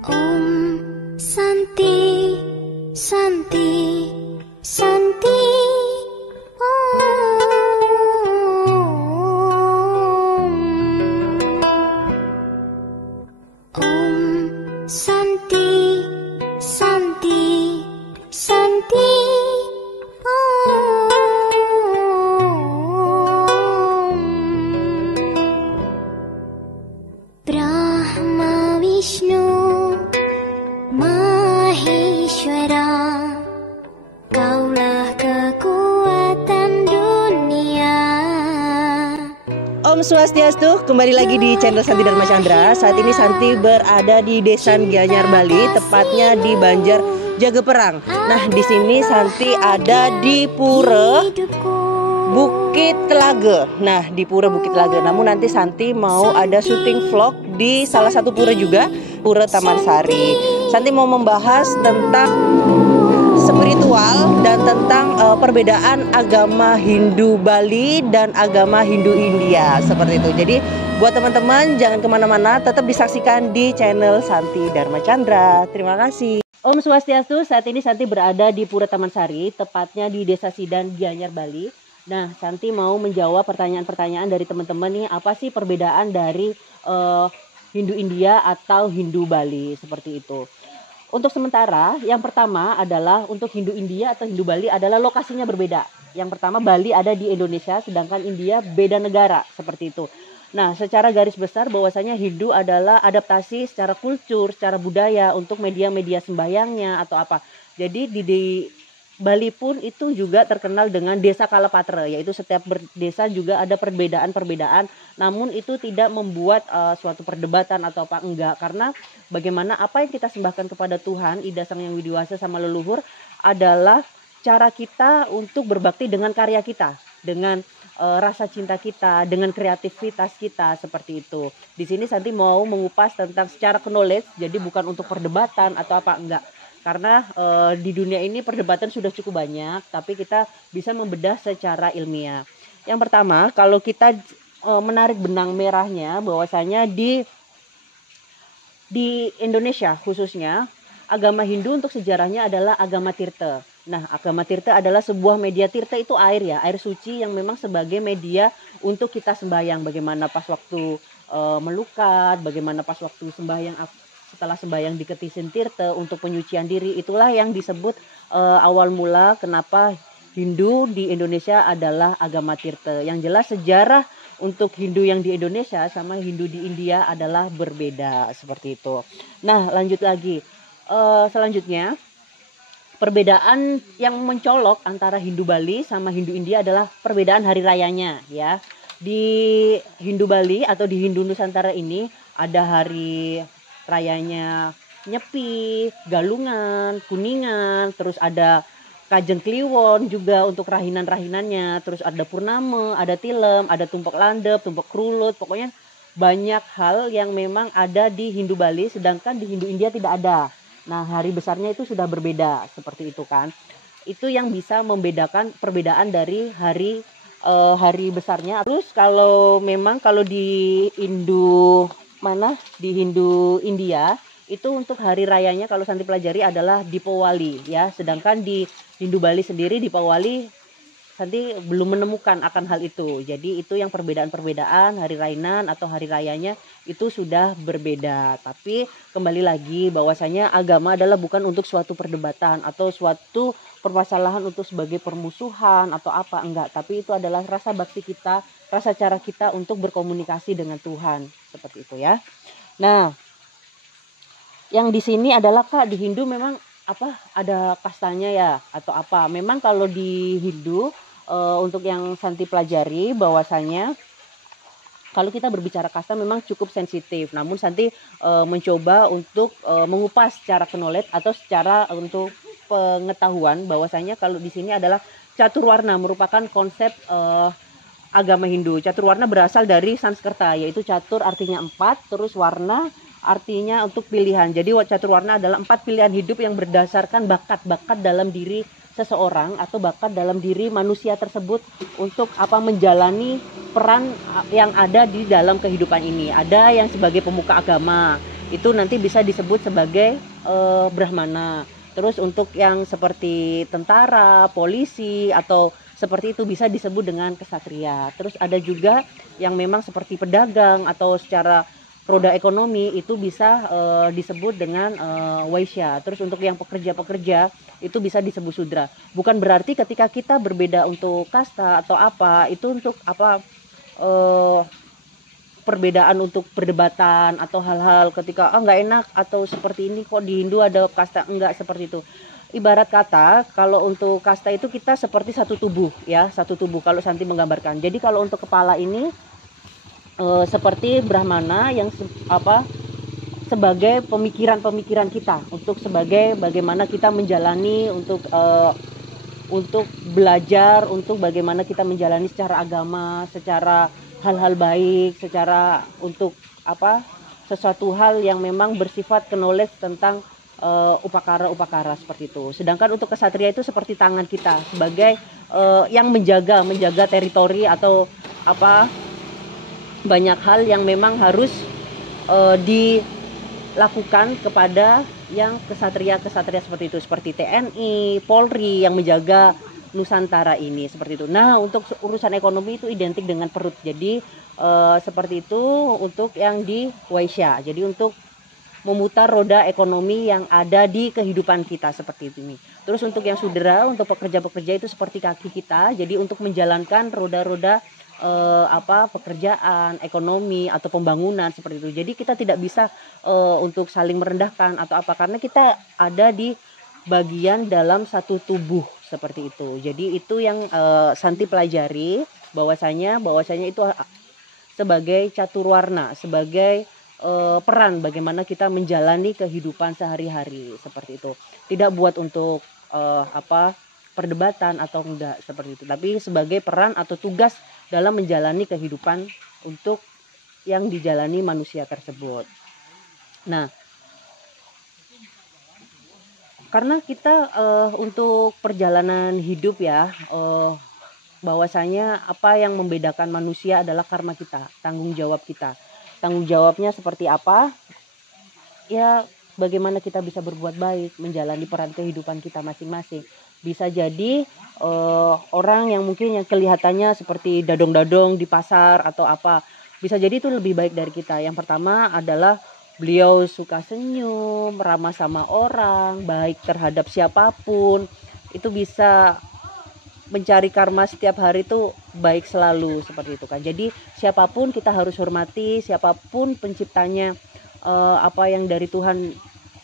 Om Santi, Santi, Santi. Om Santi, Santi, Santi. Brahma Vishnu Maheshwara, Kaulah kekuatan dunia. Om Swastiastu, kembali lagi di channel Santi Dharma Chandra. Saat ini Santi berada di Desa Gianyar, Bali, tepatnya di Banjar Jageperang. Nah, di sini Santi ada di Pura Bukit Telaga. Nah, di Pura Bukit Telaga. Namun nanti Santi mau ada syuting vlog di salah satu pura juga, Pura Taman Sari. Santi mau membahas tentang spiritual dan tentang perbedaan agama Hindu Bali dan agama Hindu India, seperti itu. Jadi buat teman-teman jangan kemana-mana, tetap disaksikan di channel Santi Dharma Chandra. Terima kasih. Om Swastiastu, saat ini Santi berada di Pura Taman Sari, tepatnya di Desa Sidan, Gianyar, Bali. Nah, Santi mau menjawab pertanyaan-pertanyaan dari teman-teman nih, apa sih perbedaan dari Hindu India atau Hindu Bali, seperti itu. Untuk sementara, yang pertama adalah untuk Hindu India atau Hindu Bali adalah lokasinya berbeda. Yang pertama, Bali ada di Indonesia, sedangkan India beda negara, seperti itu. Nah, secara garis besar bahwasanya Hindu adalah adaptasi secara kultur, secara budaya untuk media-media sembayangnya atau apa. Jadi di Bali pun itu juga terkenal dengan desa Kalapatra, yaitu setiap desa juga ada perbedaan-perbedaan, namun itu tidak membuat suatu perdebatan atau apa, enggak, karena bagaimana apa yang kita sembahkan kepada Tuhan, Ida Sang Yang Widiwasa sama leluhur adalah cara kita untuk berbakti dengan karya kita, dengan rasa cinta kita, dengan kreativitas kita, seperti itu. Di sini Santi mau mengupas tentang secara knowledge, jadi bukan untuk perdebatan atau apa, enggak. Karena di dunia ini perdebatan sudah cukup banyak, tapi kita bisa membedah secara ilmiah. Yang pertama, kalau kita menarik benang merahnya, bahwasanya di Indonesia khususnya, agama Hindu untuk sejarahnya adalah agama Tirta. Nah, agama Tirta adalah sebuah media. Tirta itu air ya, air suci yang memang sebagai media untuk kita sembahyang. Bagaimana pas waktu melukat, bagaimana pas waktu sembahyang, setelah sembahyang di Ketisin Tirta untuk penyucian diri. Itulah yang disebut awal mula kenapa Hindu di Indonesia adalah agama Tirta. Yang jelas sejarah untuk Hindu yang di Indonesia sama Hindu di India adalah berbeda, seperti itu. Nah, lanjut lagi. Selanjutnya, perbedaan yang mencolok antara Hindu Bali sama Hindu India adalah perbedaan hari rayanya ya. Di Hindu Bali atau di Hindu Nusantara ini ada hari rayanya Nyepi, Galungan, Kuningan, terus ada Kajeng Kliwon juga untuk rahinan-rahinannya, terus ada Purnama, ada Tilem, ada Tumpek Landep, Tumpek Krulut, pokoknya banyak hal yang memang ada di Hindu Bali, sedangkan di Hindu India tidak ada. Nah, hari besarnya itu sudah berbeda, seperti itu kan. Itu yang bisa membedakan perbedaan dari hari besarnya. Terus kalau di Hindu India itu untuk hari rayanya kalau Santi pelajari adalah Dipawali ya, sedangkan di Hindu Bali sendiri Dipawali Santi belum menemukan akan hal itu. Jadi itu yang perbedaan-perbedaan hari rainan atau hari rayanya itu sudah berbeda. Tapi kembali lagi bahwasanya agama adalah bukan untuk suatu perdebatan atau suatu permasalahan untuk sebagai permusuhan atau apa, enggak, tapi itu adalah rasa bakti kita, rasa cara kita untuk berkomunikasi dengan Tuhan, seperti itu ya. Nah, yang di sini adalah Kak, di Hindu memang apa ada kastanya ya atau apa. Memang kalau di Hindu untuk yang Santi pelajari bahwasanya kalau kita berbicara kasta memang cukup sensitif. Namun Santi mencoba untuk mengupas secara knowledge atau secara untuk pengetahuan bahwasanya kalau di sini adalah caturwarna merupakan konsep agama Hindu. Caturwarna berasal dari Sanskerta, yaitu catur artinya 4, terus warna artinya untuk pilihan. Jadi caturwarna adalah 4 pilihan hidup yang berdasarkan bakat-bakat dalam diri seseorang atau bakat dalam diri manusia tersebut untuk menjalani peran yang ada di dalam kehidupan ini. Ada yang sebagai pemuka agama, itu nanti bisa disebut sebagai Brahmana. Terus untuk yang seperti tentara, polisi atau seperti itu bisa disebut dengan kesatria. Terus ada juga yang memang seperti pedagang atau secara roda ekonomi itu bisa disebut dengan waisya. Terus untuk yang pekerja-pekerja itu bisa disebut sudra. Bukan berarti ketika kita berbeda untuk kasta atau apa itu untuk apa perbedaan untuk perdebatan atau hal-hal ketika nggak enak atau seperti ini kok di Hindu ada kasta, enggak seperti itu. Ibarat kata kalau untuk kasta itu kita seperti satu tubuh ya, satu tubuh kalau Santi menggambarkan. Jadi kalau untuk kepala ini seperti Brahmana yang sebagai pemikiran-pemikiran kita untuk sebagai bagaimana kita menjalani untuk belajar, untuk bagaimana kita menjalani secara agama, secara hal-hal baik, secara untuk sesuatu hal yang memang bersifat knowledge tentang upakara seperti itu. Sedangkan untuk kesatria itu seperti tangan kita sebagai yang menjaga teritori atau banyak hal yang memang harus dilakukan kepada yang kesatria seperti itu, seperti TNI, Polri yang menjaga Nusantara ini seperti itu. Nah, untuk urusan ekonomi itu identik dengan perut. Jadi seperti itu untuk yang di Waisya. Jadi untuk memutar roda ekonomi yang ada di kehidupan kita seperti ini. Terus untuk yang sudra, untuk pekerja-pekerja itu seperti kaki kita. Jadi untuk menjalankan roda-roda pekerjaan, ekonomi atau pembangunan seperti itu. Jadi kita tidak bisa untuk saling merendahkan atau apa karena kita ada di bagian dalam satu tubuh seperti itu. Jadi itu yang Santi pelajari bahwasanya itu sebagai caturwarna, sebagai peran bagaimana kita menjalani kehidupan sehari-hari seperti itu. Tidak buat untuk perdebatan atau enggak seperti itu, tapi sebagai peran atau tugas dalam menjalani kehidupan untuk yang dijalani manusia tersebut. Nah, karena kita untuk perjalanan hidup ya, bahwasanya apa yang membedakan manusia adalah karma kita, tanggung jawab kita. Tanggung jawabnya seperti apa? Ya, bagaimana kita bisa berbuat baik, menjalani peran kehidupan kita masing-masing. Bisa jadi orang yang mungkin yang kelihatannya seperti dadong-dadong di pasar atau apa, bisa jadi itu lebih baik dari kita. Yang pertama adalah beliau suka senyum, ramah sama orang, baik terhadap siapapun. Itu bisa mencari karma setiap hari itu baik selalu seperti itu kan. Jadi siapapun kita harus hormati, siapapun penciptanya, apa yang dari Tuhan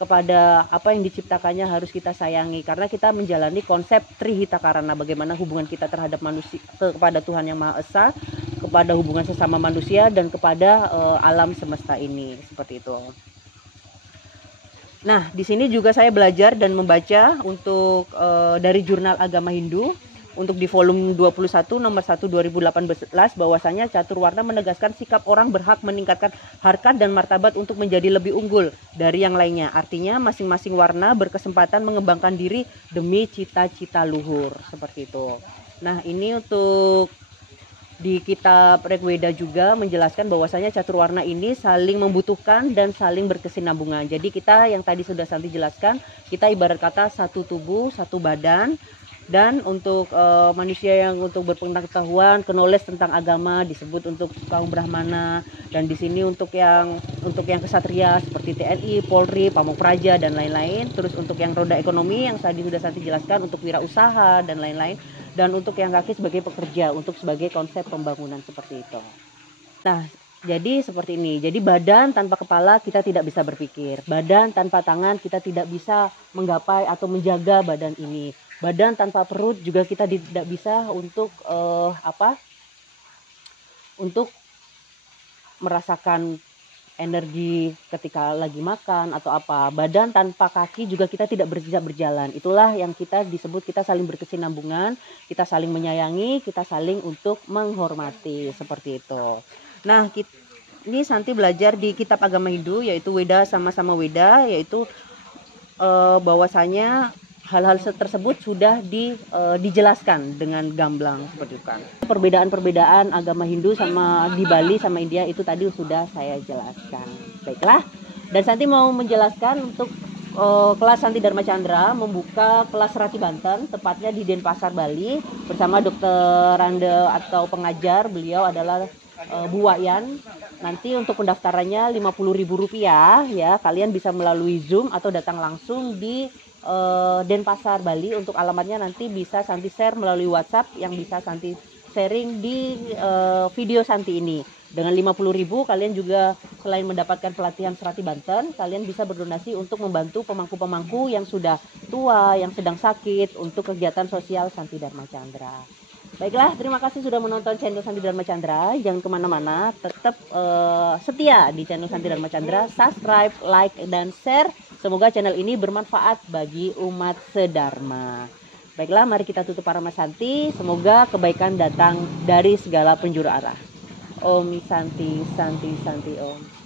kepada apa yang diciptakannya harus kita sayangi karena kita menjalani konsep Trihita Karana, bagaimana hubungan kita terhadap manusia kepada Tuhan Yang Maha Esa, kepada hubungan sesama manusia dan kepada alam semesta ini seperti itu. Nah, di sini juga saya belajar dan membaca untuk dari Jurnal Agama Hindu untuk di volume 21 nomor 1 2018 bahwasanya caturwarna menegaskan sikap orang berhak meningkatkan harkat dan martabat untuk menjadi lebih unggul dari yang lainnya. Artinya masing-masing warna berkesempatan mengembangkan diri demi cita-cita luhur seperti itu. Nah, ini untuk di kitab Rigveda juga menjelaskan bahwasanya caturwarna ini saling membutuhkan dan saling berkesinambungan. Jadi kita yang tadi sudah Santi jelaskan, kita ibarat kata satu tubuh, satu badan. Dan untuk manusia yang untuk berpengetahuan, knowledge tentang agama disebut untuk kaum Brahmana. Dan di sini untuk yang kesatria seperti TNI, Polri, Pamokraja dan lain-lain. Terus untuk yang roda ekonomi yang tadi sudah Santi jelaskan untuk wirausaha dan lain-lain. Dan untuk yang kaki sebagai pekerja, untuk sebagai konsep pembangunan seperti itu. Nah, jadi seperti ini. Jadi badan tanpa kepala kita tidak bisa berpikir. Badan tanpa tangan kita tidak bisa menggapai atau menjaga badan ini. Badan tanpa perut juga kita tidak bisa untuk untuk merasakan energi ketika lagi makan atau apa. Badan tanpa kaki juga kita tidak bisa berjalan. Itulah yang kita disebut kita saling berkesinambungan, kita saling menyayangi, kita saling untuk menghormati seperti itu. Nah, ini Santi belajar di kitab agama Hindu yaitu Weda sama-sama Weda, yaitu bahwasanya hal-hal tersebut sudah dijelaskan dengan gamblang seperti itu kan. Perbedaan-perbedaan agama Hindu sama di Bali sama India itu tadi sudah saya jelaskan. Baiklah, Dan Santi mau menjelaskan untuk kelas Santi Dharma Chandra membuka kelas Rati Banten, tepatnya di Denpasar, Bali, bersama Dr. Rande atau pengajar. Beliau adalah Bu Wayan. Nanti untuk pendaftarannya Rp50.000 ya. Kalian bisa melalui Zoom atau datang langsung di Denpasar, Bali. Untuk alamatnya nanti bisa Santi share melalui WhatsApp yang bisa Santi sharing di video Santi ini. Dengan 50.000 kalian juga selain mendapatkan pelatihan Serati Banten, kalian bisa berdonasi untuk membantu pemangku-pemangku yang sudah tua, yang sedang sakit, untuk kegiatan sosial Santi Dharma Chandra. Baiklah, terima kasih sudah menonton channel Santi Dharma Chandra. Jangan kemana-mana, tetap setia di channel Santi Dharma Chandra. Subscribe, like, dan share. Semoga channel ini bermanfaat bagi umat sedharma. Baiklah, mari kita tutup Parama Santi. Semoga kebaikan datang dari segala penjuru arah. Om Santi, Santi, Santi Om.